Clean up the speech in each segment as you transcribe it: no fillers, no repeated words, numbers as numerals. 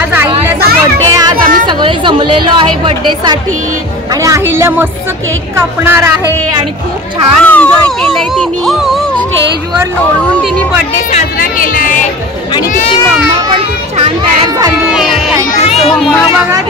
आज अहिल्याचा बर्थडे, आज आम्ही सगळे जमलेलो आहे बर्थडे साठी आणि अहिल्या मस्त केक कापणार आहे आणि खूप छान एन्जॉय केलंय तिने, स्टेजवर लोळून तिने बर्थडे साजरा केलाय आणि तिची मम्मा पण खूप छान तयार झाली आहे. मम्मा बघा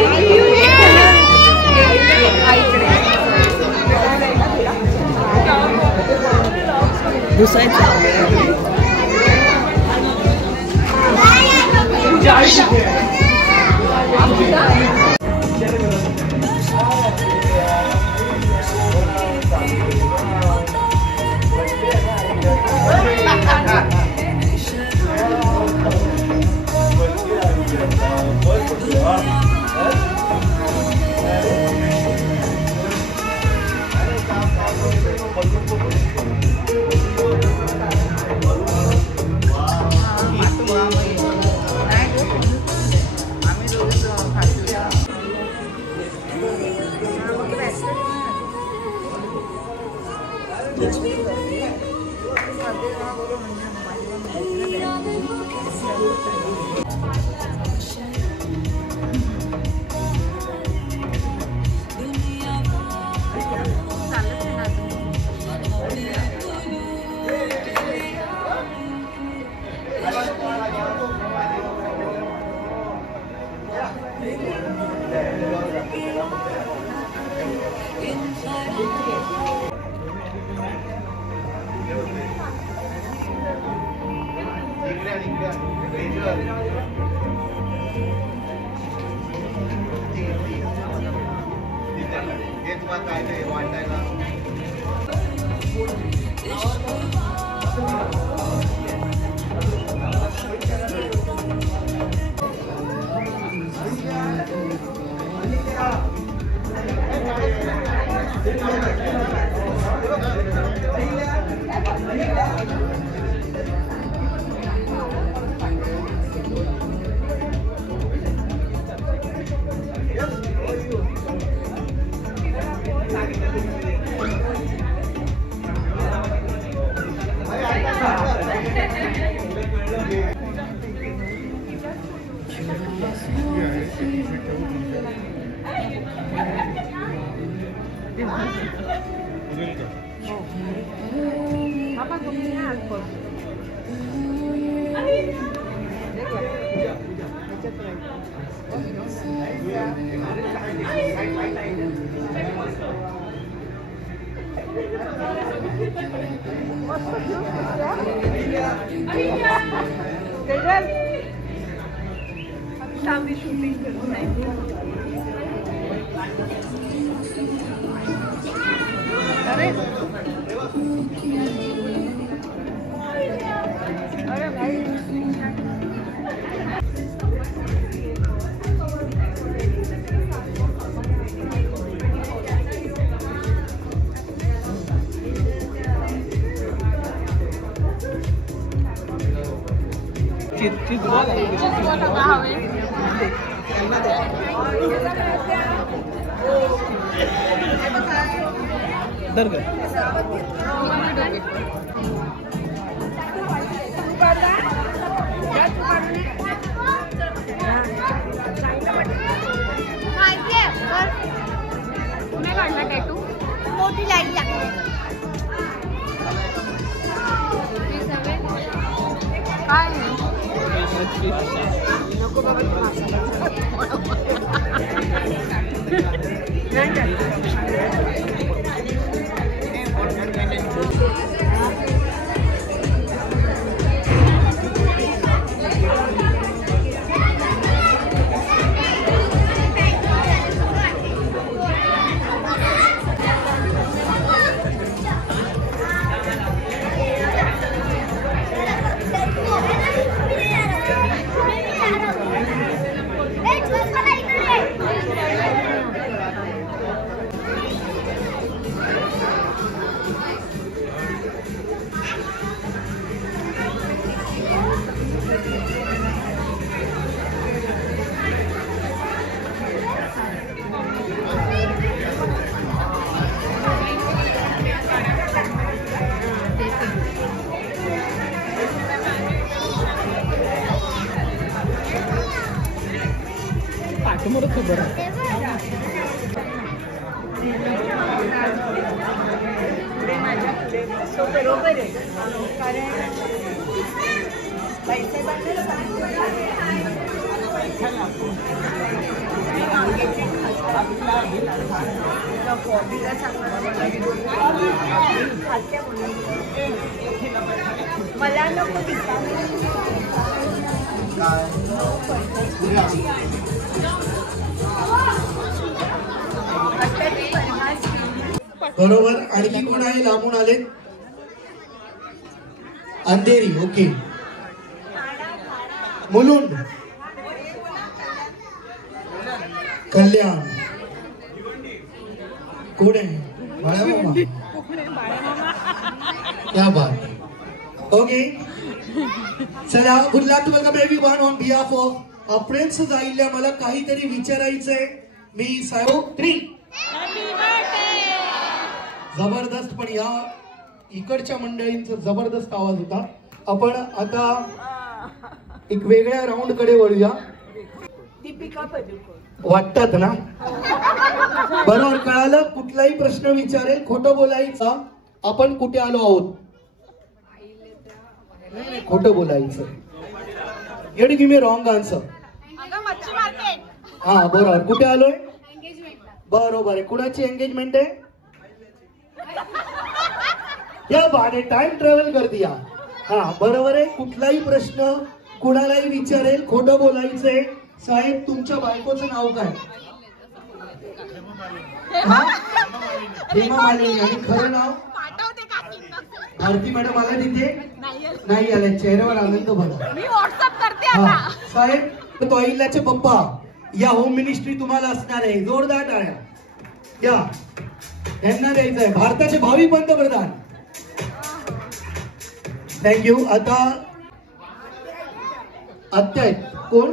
समोरच उभं राहा. बरोबर आहे कारण मला नको बरोबर. आणखी कोण आहे लांबून आले? अंधेरी. ओके. मुलुंड, कल्याण. कोण आहे? बाळामामा. क्या बात. ओके चला. Good luck to welcome everyone on behalf of princess Ahilya. मला काहीतरी विचारायचंय. मी साहेब 3 जबरदस्त. पण या इकडच्या मंडळींचा जबरदस्त आवाज होता. आपण आता एक वेगळ्या राऊंड कडे वळूया. दीपिका पदुकोण वाटतात ना? बरोबर. कळालं. कुठलाही प्रश्न विचारेल, खोटं बोलायचं. आपण कुठे आलो आहोत? खोटं बोलायचं. एवढी गिव्ह मी रॉंग आन्सर. हा बरोबर. कुठे आलोय? बरोबर आहे. कुणाची एंगेजमेंट आहे? या बारे टाइम ट्रॅव्हल कर दिया. हा बरोबर आहे. कुठलाही प्रश्न कुणालाही विचारेल, खोटं बोलायचंय. साहेब तुमच्या बायकोचं नाव काय? हेमा मालिनी. आणि खरं नाव? भारती मॅडम. आला तिथे? नाही आल्या. चेहऱ्यावर आनंद बघा. मी व्हॉट्सअप करते आता. साहेब तो अहिल्याचे पप्पा या होम मिनिस्ट्री तुम्हाला असणार आहे. जोरदार टाळ्या या. त्यांना द्यायचं आहे. भारताचे भावी पंतप्रधान. थँक्यू. आता आत्या आहेत. कोण?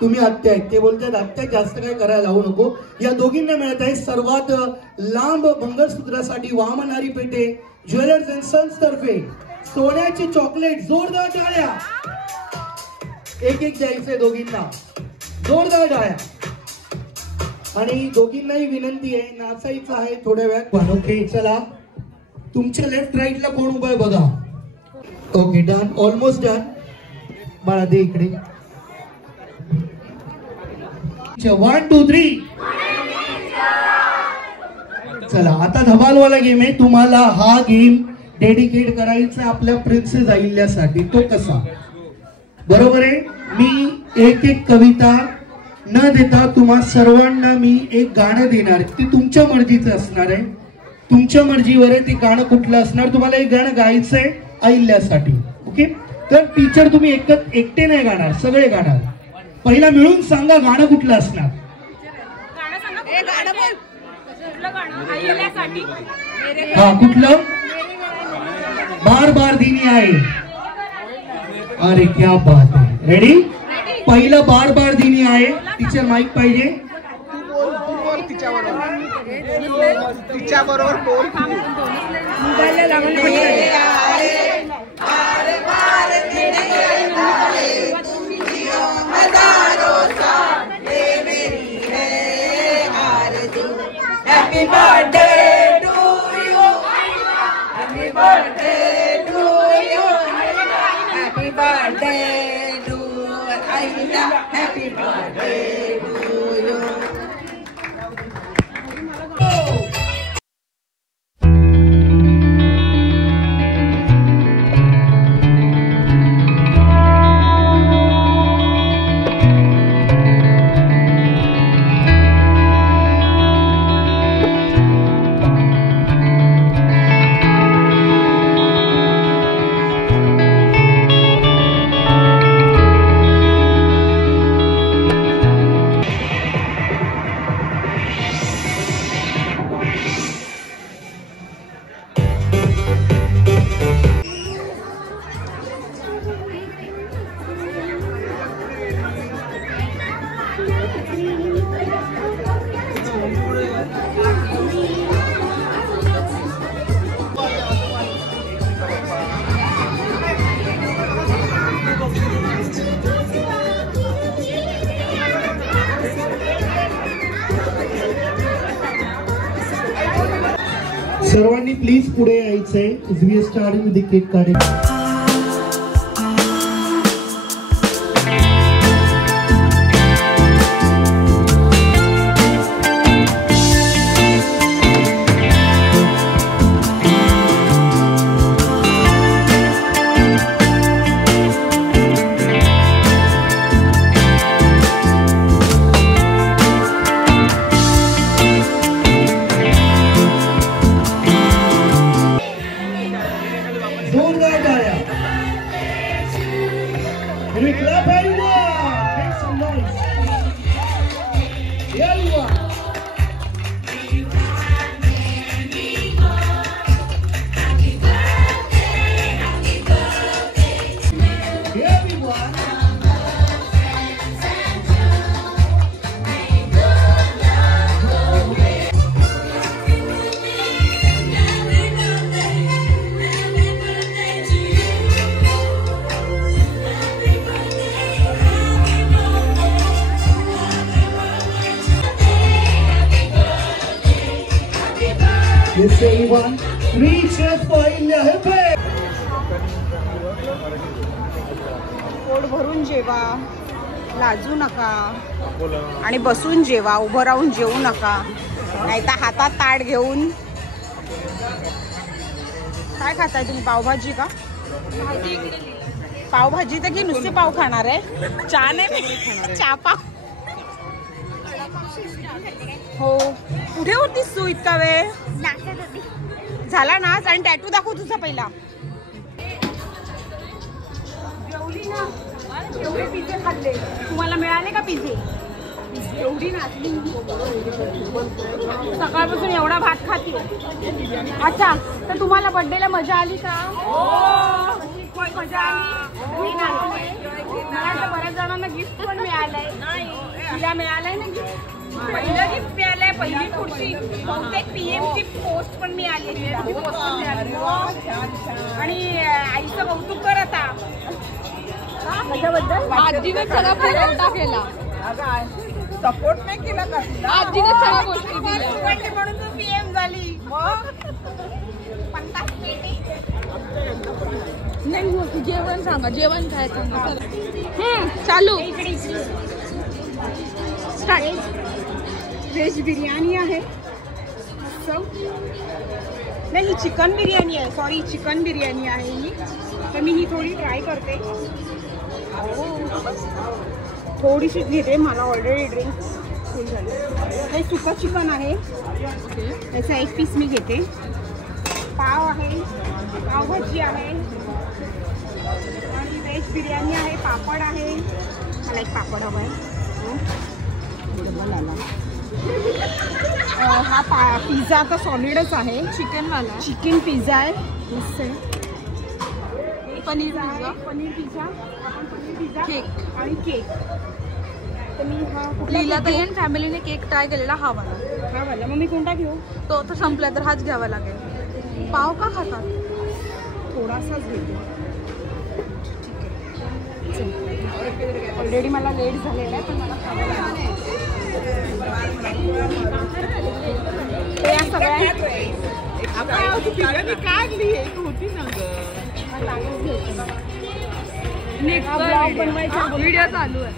तुम्ही आत्या आहेत. ते बोलतात आत्या जास्त काय करायला लावू नको. या दोघींना मिळत आहे सर्वात लांब मंगळसूत्रासाठी वामनारी पेठे ज्वेलर्स अँड सन्स तर्फे सोन्याची चॉकलेट. जोरदार टाळ्या. एक एक द्यायचंय दोघींना. जोरदार टाळ्या. आणि दोघींनाही विनंती आहे, नाचायचं आहे थोड्या वेळात. ओके चला. तुमच्या लेफ्ट राईटला कोण उभं आहे बघा. Okay done. Almost done. बाळा दे इकडे. 1 2 3. चला आता धमालवाला गेम आहे. तुम्हाला हा गेम डेडिकेट करायचा आपल्या प्रिन्सेस अहिल्यासाठी. तो कसा? बरोबर आहे. मी एक एक कविता न देता तुम्हा सर्वांना मी एक गाणं देणार. ते तुमच्या मर्जीचं असणार आहे. तुमच्या मर्जीवर आहे ते गाणं कुठलं असणार. तुम्हाला एक गाणं गायचंय अहिल्यासाठी. ओके. तर टीचर तुम्ही एकटे नाही गाणार, सगळे गाणार. पहिला मिळून सांगा गाणं कुठलं असणार. हा कुठलं? बार बार दिनी आहे. अरे क्या बात आहे. रेडी? पहिलं बार बार दिनी आहे. टीचर माईक पाहिजे. तिच्या बरोबर बोल. Happy birthday to you. Happy birthday to you. Happy birthday to Aida. Happy birthday to you. सर्वांनी प्लीज पुढे यायचंय. We starting with the cake cutting. And we clap everyone. Make some noise. Everyone. Let's say everyone, 3 cheers for India. Hip hip. पोट भरून जेवा, लाजू नका आणि बसून जेवा, उभं राहून जेवू नका, नाहीतर हातात ताट घेऊन. काय खाताय तुम्ही? पावभाजी का? पावभाजी तर की नुसते पाव खाणार आहे? चहा नाही? चहा पाव. हो, कुठे होतीस तू इतका वेळ? झाला ना. आणि टॅटू दाखव तुझा पहिला. जेवली ना? एवढे पिझ्झे खाल्ले. तुम्हाला मिळाले का पिझ्झे? एवढी नाचली. सकाळपासून एवढा भात खाते. अच्छा, तर तुम्हाला बर्थडेला मजा आली का? खूप मजा आली. मला बऱ्याच जणांना गिफ्ट पण मिळालंय. तिला मिळालंय ना गिफ्ट? पहिलं गिफ्ट मिळालंय, पहिली खुर्ची. बहुतेक PM ची पोस्ट पण मिळाली. आणि आईचं कौतुक कर आता. त्याच्याबद्दल आजीने सगळा पुरवठा केला. सपोर्ट नाही केला का? आजीने सगळ्या गोष्टी दिल्या म्हणून तू PM झाली. नाही, जेवण सांगा. जेवण काय सांगा? चालू. व्हेज बिर्याणी आहे. नाही, ही चिकन बिर्याणी आहे. सॉरी, चिकन बिर्याणी आहे ही. तर मी ही थोडी ट्राय करते. थोडीशी घेते. मला ऑलरेडी ड्रिंक फुल झालं. हे सुकं चिकन आहे. त्याचा एक पीस मी घेते. पाव आहे, पावभाजी आहे आणि व्हेज बिर्याणी आहे. पापड आहे. मला एक पापड हवा आहे. हा पिझ्झा आता सॉलिडच आहे. चिकनवाला चिकन पिझ्झा आहे. Paneer pizza, paneer pizza, paneer pizza, cake आणि केक. तर मी हा लीला ताई फॅमिलीने केक ट्राय केलेला हा वाला. मग मी कोणता घेऊ? तो तर संपला तर हाच घ्यावा लागेल. पाव का खातात? थोडासाच घेतो. ऑलरेडी मला लेट झालेला आहे, पण मला बनवायचा व्हिडिओ चालू आहे.